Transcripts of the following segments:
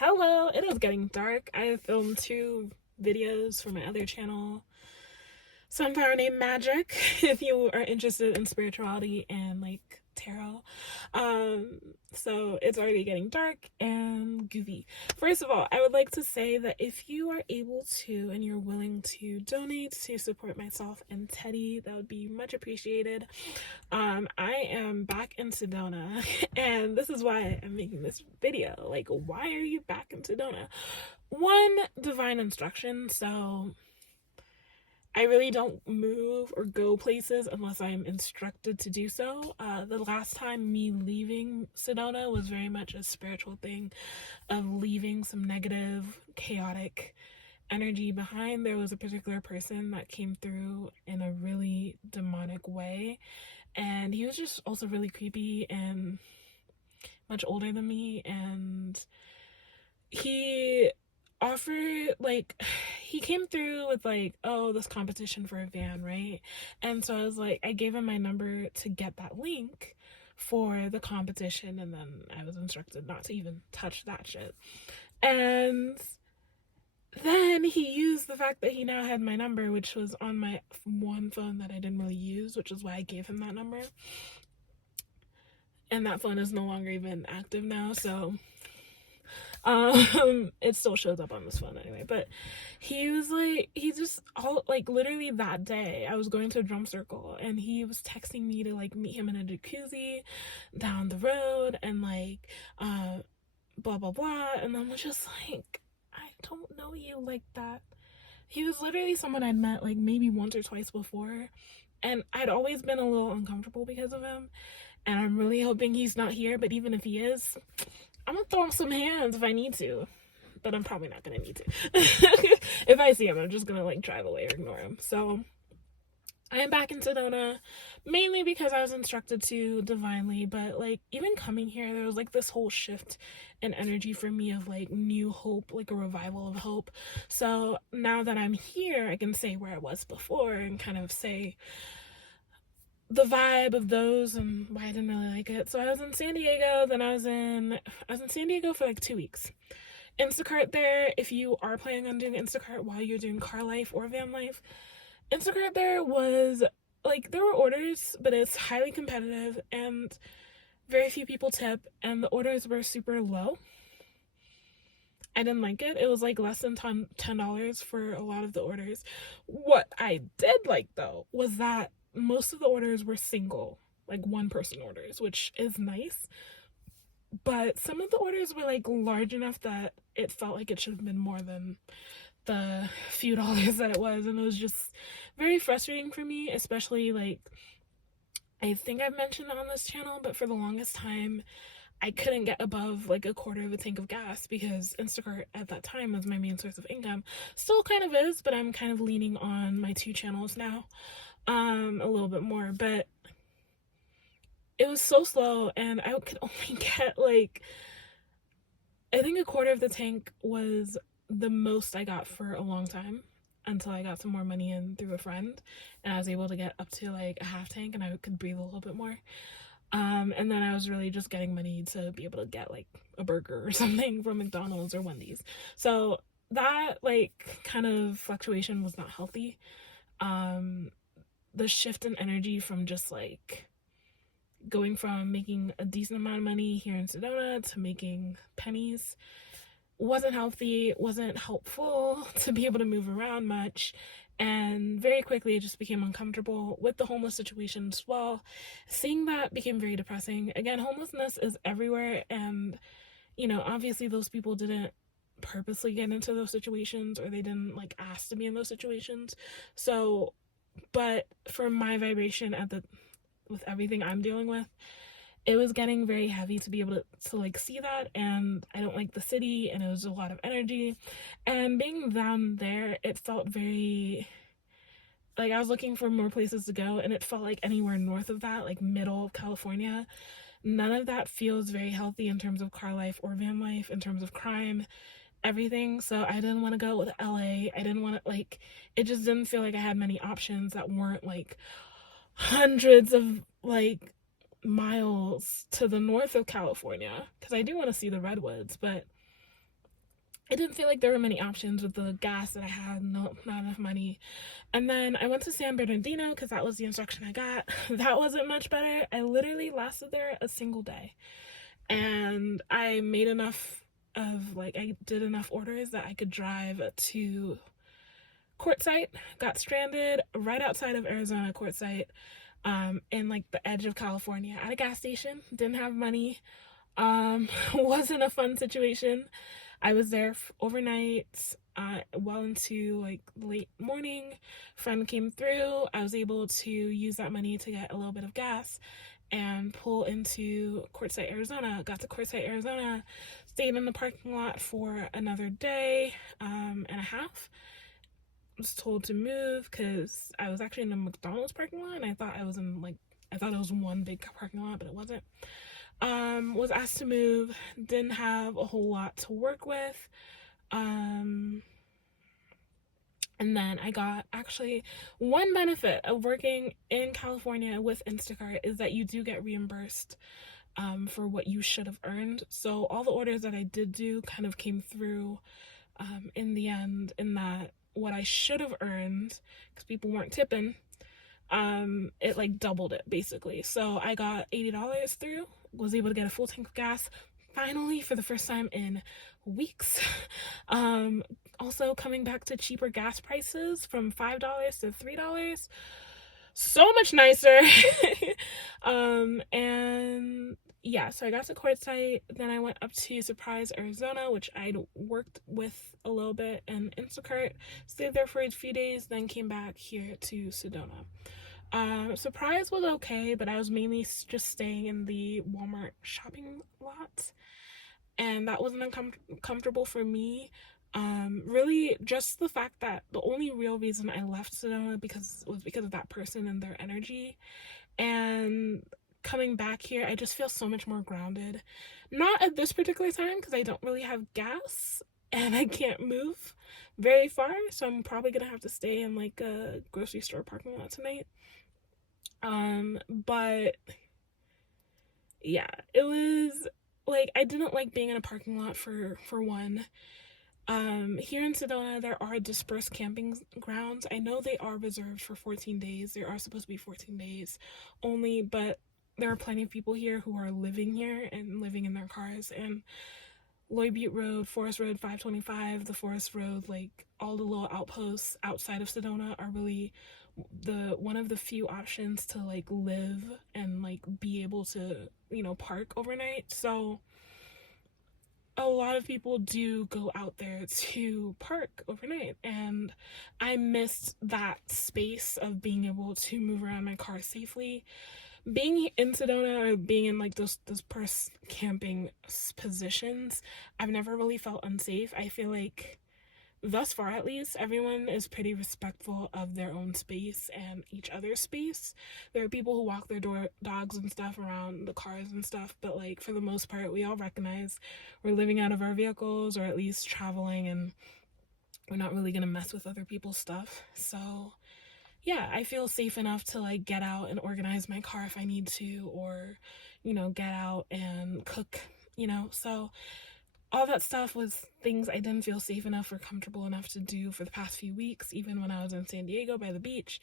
Hello, it is getting dark. I filmed 2 videos for my other channel, Sunflower Named Magic, if you are interested in spirituality and like tarot. So it's already getting dark and goofy. First of all, I would like to say that if you are able to and you're willing to donate to support myself and Teddy, that would be much appreciated. I am back in Sedona, and this is why I'm making this video. Like, why are you back in Sedona? One, divine instruction. So I really don't move or go places unless I'm instructed to do so. The last time me leaving Sedona was very much a spiritual thing of leaving some negative, chaotic energy behind. There was a particular person that came through in a really demonic way, and he was just also really creepy and much older than me, and he offered, like, he came through with like, oh, this competition for a van, right? And so I was like, I gave him my number to get that link for the competition, and then I was instructed not to even touch that shit. And then he used the fact that he now had my number, which was on my one phone that I didn't really use, which is why I gave him that number, and that phone is no longer even active now. So it still shows up on this phone anyway. But he was like, he just all like, literally that day I was going to a drum circle and he was texting me to like meet him in a jacuzzi down the road and like blah blah blah, and I'm just like, I don't know you like that. He was literally someone I'd met like maybe once or twice before, and I'd always been a little uncomfortable because of him, and I'm really hoping he's not here. But even if he is, I'm gonna throw him some hands if I need to, but I'm probably not gonna need to. If I see him, I'm just gonna like drive away or ignore him. So I am back in Sedona, mainly because I was instructed to divinely, but like even coming here, there was like this whole shift in energy for me of like new hope, like a revival of hope. So now that I'm here, I can say where I was before and kind of say the vibe of those and why I didn't really like it. So I was in San Diego, then I was in San Diego for like 2 weeks. Instacart there, if you are planning on doing Instacart while you're doing car life or van life, Instacart there was like, there were orders, but it's highly competitive and very few people tip, and the orders were super low. I didn't like it. It was like less than $10 for a lot of the orders. What I did like though was that most of the orders were single, like one person orders, which is nice. But some of the orders were like large enough that it felt like it should have been more than the few dollars that it was. And it was just very frustrating for me, especially like, I think I've mentioned it on this channel, but for the longest time, I couldn't get above like a quarter of a tank of gas because Instacart at that time was my main source of income. Still kind of is, but I'm kind of leaning on my 2 channels now a little bit more. But it was so slow, and I could only get like, I think a quarter of the tank was the most I got for a long time, until I got some more money in through a friend, and I was able to get up to like a half tank and I could breathe a little bit more. And then I was really just getting money to be able to get like a burger or something from McDonald's or Wendy's. So that like kind of fluctuation was not healthy. The shift in energy from just like going from making a decent amount of money here in Sedona to making pennies wasn't healthy, wasn't helpful to be able to move around much. And very quickly it just became uncomfortable with the homeless situation as well. Seeing that became very depressing. Again, homelessness is everywhere, and you know, obviously those people didn't purposely get into those situations, or they didn't like ask to be in those situations. So, but for my vibration with everything I'm dealing with, it was getting very heavy to be able to like see that, and I don't like the city, and it was a lot of energy. And being down there, it felt very like I was looking for more places to go, and it felt like anywhere north of that, like middle of California, none of that feels very healthy in terms of car life or van life, in terms of crime, everything. So I didn't want to go with LA. I didn't want to, like, it just didn't feel like I had many options that weren't like hundreds of like miles to the north of California, because I do want to see the redwoods, but I didn't feel like there were many options with the gas that I had, not enough money. And then I went to San Bernardino because that was the instruction I got. That wasn't much better. I literally lasted there a single day. And I made enough of, like, I did enough orders that I could drive to Quartzsite. Got stranded right outside of Arizona, Quartzsite, in like the edge of California at a gas station. Didn't have money. Wasn't a fun situation. I was there overnight, well into like late morning. Friend came through. I was able to use that money to get a little bit of gas and pull into Quartzsite, Arizona. Got to Quartzsite, Arizona, stayed in the parking lot for another day and a half. Was told to move because I was actually in a McDonald's parking lot, and I thought it was one big parking lot, but it wasn't. Was asked to move, didn't have a whole lot to work with. And then I got, actually, one benefit of working in California with Instacart is that you do get reimbursed for what you should have earned. So all the orders that I did do kind of came through in the end, in that what I should have earned, because people weren't tipping, it like doubled it basically. So I got $80 through, was able to get a full tank of gas finally for the first time in weeks. Also coming back to cheaper gas prices from $5 to $3, so much nicer. And yeah, so I got to Quartzsite, then I went up to Surprise, Arizona, which I'd worked with a little bit, and Instacart, stayed there for a few days, then came back here to Sedona. Surprise was okay, but I was mainly just staying in the Walmart shopping lot, and that wasn't uncomfortable for me. Really just the fact that the only real reason I left Sedona was because of that person and their energy. And coming back here, I just feel so much more grounded. Not at this particular time because I don't really have gas and I can't move very far, so I'm probably gonna have to stay in like a grocery store parking lot tonight. But yeah, it was like, I didn't like being in a parking lot for one. Here in Sedona, there are dispersed camping grounds. I know they are reserved for 14 days. There are supposed to be 14 days only, but there are plenty of people here who are living here and living in their cars. And Lloyd Butte Road, Forest Road 525, the Forest Road, like all the little outposts outside of Sedona are really one of the few options to like live and like be able to, park overnight. So a lot of people do go out there to park overnight, and I missed that space of being able to move around my car safely. Being in Sedona, or being in like those dispersed camping positions, I've never really felt unsafe. I feel like, thus far at least, everyone is pretty respectful of their own space and each other's space. There are people who walk their dogs and stuff around the cars and stuff, but like for the most part, we all recognize we're living out of our vehicles, or at least traveling, and we're not really gonna mess with other people's stuff. So yeah, I feel safe enough to like get out and organize my car if I need to, or get out and cook, so all that stuff was things I didn't feel safe enough or comfortable enough to do for the past few weeks. Even when I was in San Diego by the beach,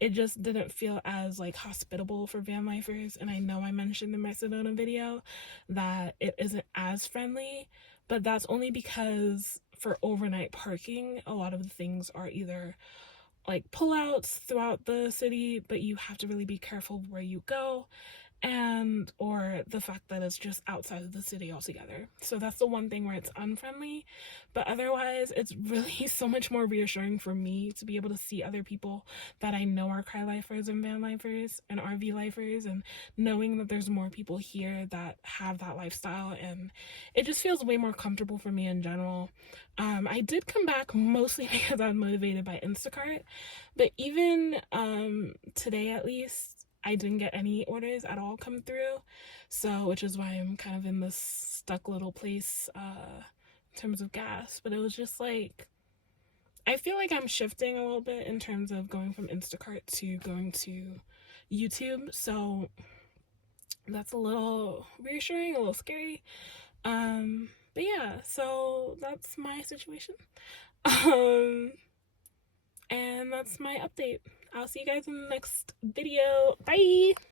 it just didn't feel as like hospitable for van lifers. And I know I mentioned in my Sedona video that it isn't as friendly, but that's only because for overnight parking, a lot of the things are either like pullouts throughout the city, but you have to really be careful where you go, and or the fact that it's just outside of the city altogether. So that's the one thing where it's unfriendly, but otherwise it's really so much more reassuring for me to be able to see other people that I know are cry lifers and van lifers and RV lifers, and knowing that there's more people here that have that lifestyle, and it just feels way more comfortable for me in general. I did come back mostly because I was motivated by Instacart, but even today at least, I didn't get any orders at all come through, so which is why I'm kind of in this stuck little place in terms of gas. But it was just like, I feel like I'm shifting a little bit in terms of going from Instacart to going to YouTube, so that's a little reassuring, a little scary. But yeah, so that's my situation. And that's my update. I'll see you guys in the next video. Bye!